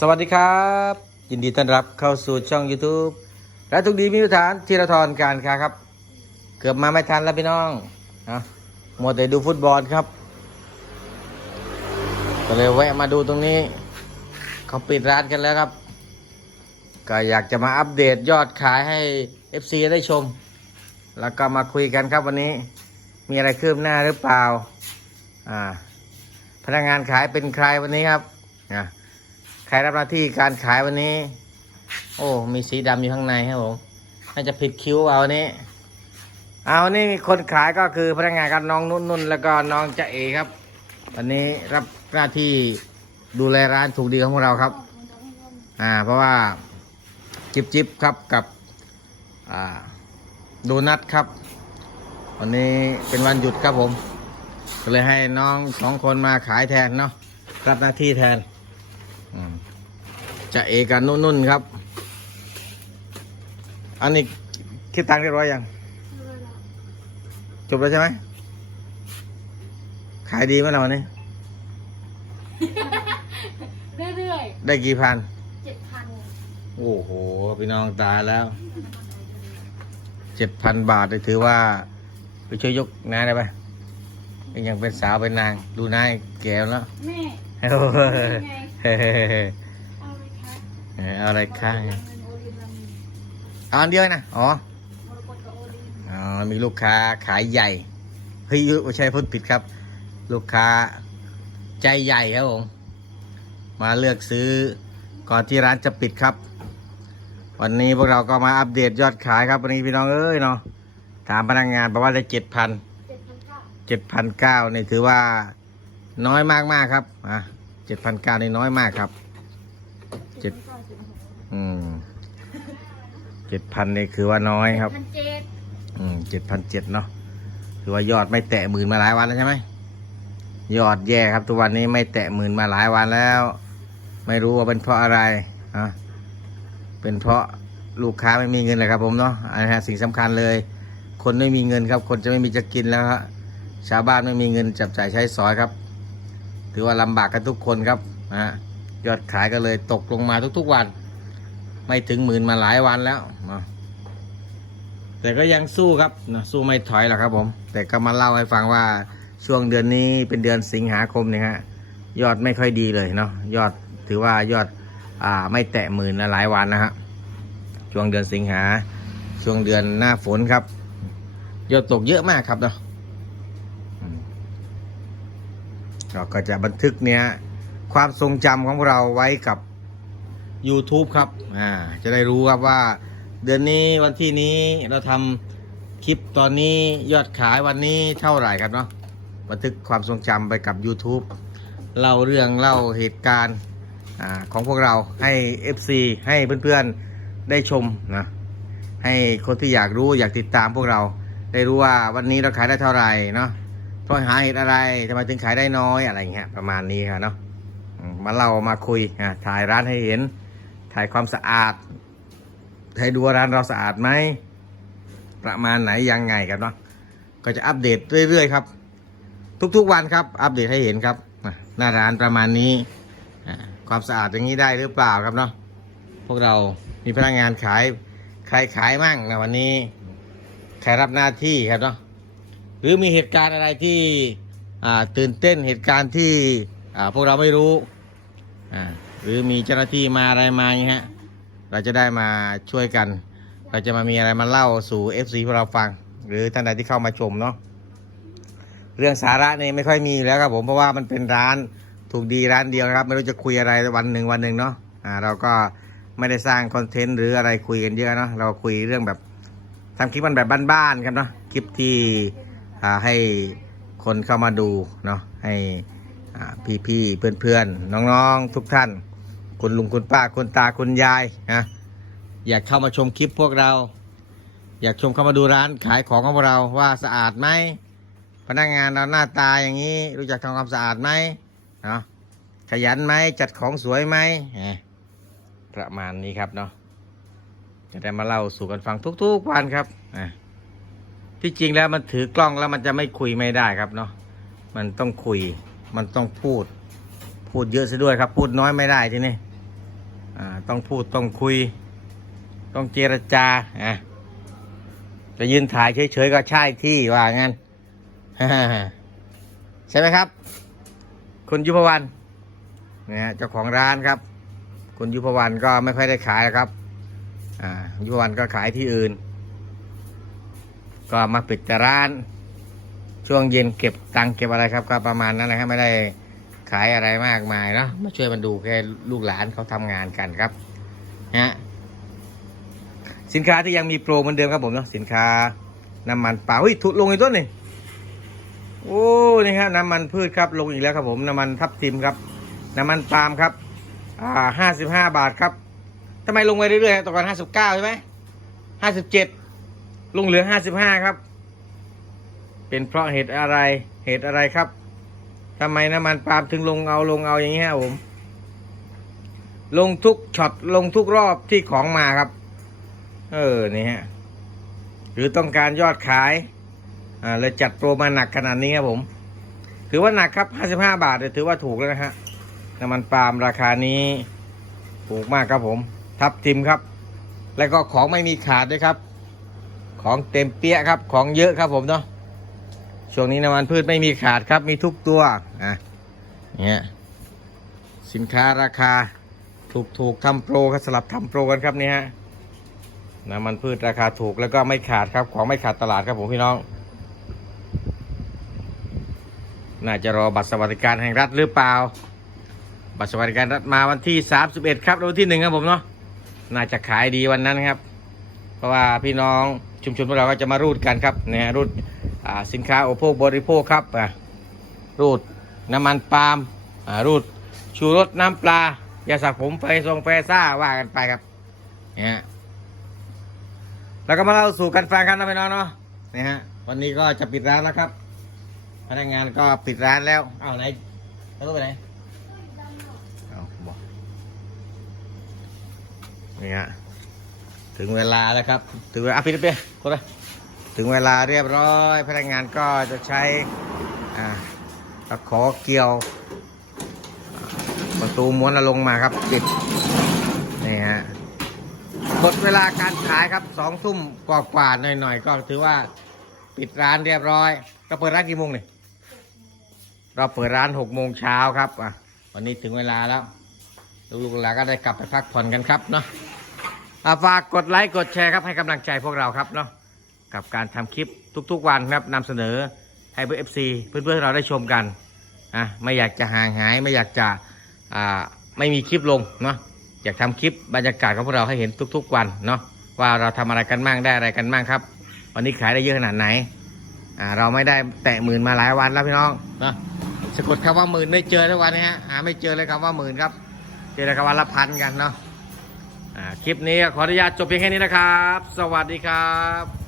สวัสดีครับ ยินดีต้อนรับเข้าสู่ช่อง YouTube และทุกดีมีฐานธีรทรการค้าครับ เกือบมาไม่ทันแล้วพี่น้องนะมัวแต่ดูฟุตบอลครับก็เลยแวะมาดูตรงนี้เขาปิดร้านกันแล้วครับ ก็อยากจะมาอัปเดตยอดขายให้ FC ได้ชม แล้วก็มาคุยกันครับวันนี้ มีอะไรคืบหน้าหรือเปล่าอ่าพนักงานขายเป็นใครวันนี้ครับอ่า ใครรับหน้าที่การขายวันนี้ โอ้ มีสีดำอยู่ข้างในครับผมน่าจะผิดคิ้วเอานี้ เอานี่คนขายก็คือพนักงานกับน้องนุ่นนุ่นแล้วก็น้องจะเอครับ วันนี้รับหน้าที่ดูแลร้านถูกดีของเราครับ อ่า เพราะว่าจิบจิบครับกับ อ่าโดนัทครับ วันนี้เป็นวันหยุดครับผม ก็เลยให้น้องสองคนมาขายแทนเนาะรับหน้าที่แทน จะเอกันนุ่นๆครับ อันนี้คิดตังค์เรียบร้อยยัง จบแล้วใช่ไหม ขายดีไหมเราวันนี้ เรื่อยได้กี่พัน ๆเจ็ดพันโอ้โห พี่น้องตายแล้ว เจ็ดพันบาทเลยถือว่า ไปช่วยยกน้าได้ไหมยังเป็นสาวเป็นนาง ดูนายแก่แล้วแม่เฮ้ยไง เอาไหมคะเอ้ยเอะไรข้างอันเดียวนะอ๋ออ๋อมีลูกค้าขายใหญ่เฮ้ยไม่ใช่พูดผิดครับ ลูกค้าใจใหญ่ครับผมมาเลือกซื้อก่อนที่ร้านจะปิดครับ วันนี้พวกเราก็มาอัปเดตยอดขายครับ วันนี้พี่น้องเอ้ยเนาะถามพนักงานบอกว่าได้เจ็ดพันเจ็ดพันเก้าเจ็ดพันเก้านี่ยถือว่าน้อยมากมากๆครับอะ เจ็ดพันเก้านี่น้อยมากครับเจ็ดเก้าสิบหกอืมเจ็ดพันนี่คือว่าน้อยครับ พันเจ็ดอืมเจ็ดพันเจ็ดเนาะถือว่ายอดไม่แตะหมื่นมาหลายวันแล้วใช่ไหมยอดแย่ครับทุกวันนี้ไม่แตะหมื่นมาหลายวันแล้ว ไม่รู้ว่าเป็นเพราะอะไรอะเป็นเพราะลูกค้าไม่มีเงินเลยครับผมเนาะอันนี้ฮะสิ่งสำคัญเลย คนไม่มีเงินครับ คนจะไม่มีจะกินแล้วครับชาวบ้านไม่มีเงินจับจ่ายใช้สอยครับ ถือว่าลำบากกันทุกคนครับนะฮะยอดขายก็เลยตกลงมาทุกๆวัน ไม่ถึงหมื่นมาหลายวันแล้วนะแต่ก็ยังสู้ครับนะสู้ไม่ถอยหรอกครับผม แต่ก็มาเล่าให้ฟังว่าช่วงเดือนนี้เป็นเดือนสิงหาคมเนี่ยฮะยอดไม่ค่อยดีเลยเนาะยอดถือว่ายอดอ่าไม่แตะหมื่นหลายวันนะฮะช่วงเดือนสิงหาช่วงเดือนหน้าฝนครับยอดตกเยอะมากครับเนาะอืม เราก็จะบันทึกเนี่ยความทรงจำของเราไว้กับ YouTube ครับอ่าจะได้รู้ครับว่า เดือนนี้วันที่นี้เราทำคลิปตอนนี้ยอดขายวันนี้เท่าไหร่ครับเนาะบันทึกความทรงจำไปกับ YouTube เล่าเรื่องเล่าเหตุการณ์อาของพวกเราให้ FC ให้เพื่อนๆได้ชมนะให้คนที่อยากรู้อยากติดตามพวกเรา ได้รู้ว่าวันนี้เราขายได้เท่าไหร่เนาะ เพราะหาเหตุอะไรทำไมถึงขายได้น้อยอะไรเงี้ยประมาณนี้ครับเนาะมาเล่ามาคุยอะถ่ายร้านให้เห็น ถ่ายความสะอาดให้ดูร้านเราสะอาดไหมประมาณไหนยังไงครับเนาะก็จะอัปเดตเรื่อยๆครับ ทุกๆวันครับ อัปเดตให้เห็นครับหน้าร้านประมาณนี้ความสะอาดอย่างนี้ได้หรือเปล่าครับเนาะพวกเรามีพนักงานขายใครขายมั่งนะวันนี้ใครรับหน้าที่ครับเนาะ รือมีเหตุการณ์อะไรที่ตื่นเต้นเหตุการณ์ที่พวกเราไม่รู้หรือมีเจ้าหน้าที่มาอะไรมาเงี้ยเราจะได้มาช่วยกัน เราจะมามีอะไรมาเล่าสู่ FC พวกเราฟัง หรือท่านใดที่เข้ามาชมเนาะเรื่องสาระนี่ไม่ค่อยมีแล้วครับผมเพราะว่ามันเป็นร้านถูกดีร้านเดียวนะครับ ไม่รู้จะคุยอะไรวันหนึ่งวันหนึ่งเนาะอ่าเราก็ไม่ได้สร้างคอนเทนต์หรืออะไรคุยกันเยอะเนาะเราคุยเรื่องแบบทำคลิปมันแบบบ้านๆครับเนาะคลิปที่ ให้คนเข้ามาดูเนาะให้อ่พี่ๆเพื่อนๆ น้องๆ ทุกท่าน คุณลุงคุณป้าคุณตาคุณยายนะอยากเข้ามาชมคลิปพวกเรา อยากชมเข้ามาดูร้านขายของของเราว่าสะอาดไหมพนักงานเราหน้าตาอย่างนี้ รู้จักทำความสะอาดไหมเนาะขยันไหมจัดของสวยไหมแหมประมาณนี้ครับเนาะจะได้มาเล่าสู่กันฟังทุกๆวันครับอะ ที่จริงแล้วมันถือกล้องแล้วมันจะไม่คุยไม่ได้ครับเนาะมันต้องคุย มันต้องพูด พูดเยอะซะด้วยครับ พูดน้อยไม่ได้ทีนี้อ่าต้องพูดต้องคุย ต้องเจรจาอะจะยืนถ่ายเฉยๆก็ใช่ที่ว่างั้นใช่ไหมครับ คุณยุพวันนะฮะเจ้าของร้านครับ คุณยุพวันก็ไม่ค่อยได้ขายแล้วครับ อ่า ยุพวันก็ขายที่อื่น ก็มาปิดร้าน ช่วงเย็นเก็บตังเก็บอะไรครับ ก็ประมาณนั้นแหละครับไม่ได้ขายอะไรมากมายเนาะมาช่วยมันดูแค่ลูกหลานเขาทำงานกันครับฮะสินค้าที่ยังมีโปรเหมือนเดิมครับผมเนาะสินค้าน้ำมันปล่าเฮ้ยถูกลงอีกต้นนี่โอ้นี่ครับน้ำมันพืชครับลงอีกแล้วครับผมน้ำมันทับทิมครับ น้ำมันปาล์มครับอ่าห้าสิบห้าบาทครับทำไมลงไปเรื่อยๆตอนก่อนห้าสิบเก้าใช่ไหมห้าสิบเจ็ด ลงเหลือห้าสิบห้าครับ เป็นเพราะเหตุอะไร เหตุอะไรครับทำไมน้ำมันปาล์มถึงลงเอาลงเอาอย่างนี้ครับผมลงทุกช็อตลงทุกรอบที่ของมาครับ เออนี่ฮะหรือต้องการยอดขายอ่าเลยจัดโปรมาหนักขนาดนี้ครับผมถือว่าหนักครับ55 บาทเนี่ยถือว่าถูกแล้วนะฮะน้ำมันปาล์มราคานี้ถูกมากครับผม ทับทิมครับ แล้วก็ของไม่มีขาดด้วยครับ ของเต็มเปี้ยครับ ของเยอะครับผมเนาะ ช่วงนี้น้ำมันพืชไม่มีขาดครับ มีทุกตัว อะ เนี่ย สินค้าราคาถูกถูกๆทำโปรครับสลับทำโปรกันครับนี่ฮะ น้ำมันพืชราคาถูกแล้วก็ไม่ขาดครับ ของไม่ขาดตลาดครับผมพี่น้อง น่าจะรอบัตรสวัสดิการแห่งรัฐหรือเปล่า บัตรสวัสดิการรัฐมาวันที่ 31 ครับแล้ววันที่หนึ่งครับผมเนาะ น่าจะขายดีวันนั้นครับ เพราะว่าพี่น้องชุมชนพวกเราก็จะมารูดกันครับนะฮะรูดอ่าสินค้าอุปโภคบริโภคครับอะรูดน้ำมันปาล์มอ่ารูดชูรสน้ำปลายาสระผมไฟทรงไฟซ่าว่ากันไปครับเนี่ยแล้วก็มาเล่าสู่กันฟังกันนะพี่น้องเนาะนี่ฮะวันนี้ก็จะปิดร้านแล้วครับ พนักงานก็ปิดร้านแล้วเอาไหนแล้วก็ไปไหนเอาบอกนี่ฮะ ถึงเวลาแล้วครับ ถึงเวลาอ่เปียคนละถึงเวลาเรียบร้อย พนักงานก็จะใช้อ่าตะขอเกี่ยว ประตูม้วนลงมาครับปิดนี่ฮะหมดเวลาการขายครับสองทุ่มกว่าๆหน่อยๆ ก็ถือว่าปิดร้านเรียบร้อย ก็เปิดร้านกี่โมงเนี่ยเราเปิดร้านหกโมงเช้าครับอะวันนี้ถึงเวลาแล้ว ลูกๆหลานก็ได้กลับไปพักผ่อนกันครับเนาะ ฝากกดไลค์กดแชร์ครับให้กำลังใจพวกเราครับเนาะกับการทำคลิปทุกๆวันครับนำเสนอให้เพื่อฟซีเพื่อนๆเราได้ชมกันอะไม่อยากจะห่างหายไม่อยากจะอ่าไม่มีคลิปลงเนาะอยากทำคลิปบรรยากาศของพวกเราให้เห็นทุก ๆ วันเนาะว่าเราทำอะไรกันบ้างได้อะไรกันบ้างครับ วันนี้ขายได้เยอะขนาดไหนอ่าเราไม่ได้แตะหมื่นมาหลายวันแล้วพี่น้องนะสะกดคำว่าหมื่นไม่เจอทุกวันนี้ฮะหาไม่เจอเลยคำว่าหมื่นครับเจอแต่คำว่าละพันกันเนาะ คลิปนี้ขออนุญาตจบเพียงแค่นี้นะครับ สวัสดีครับ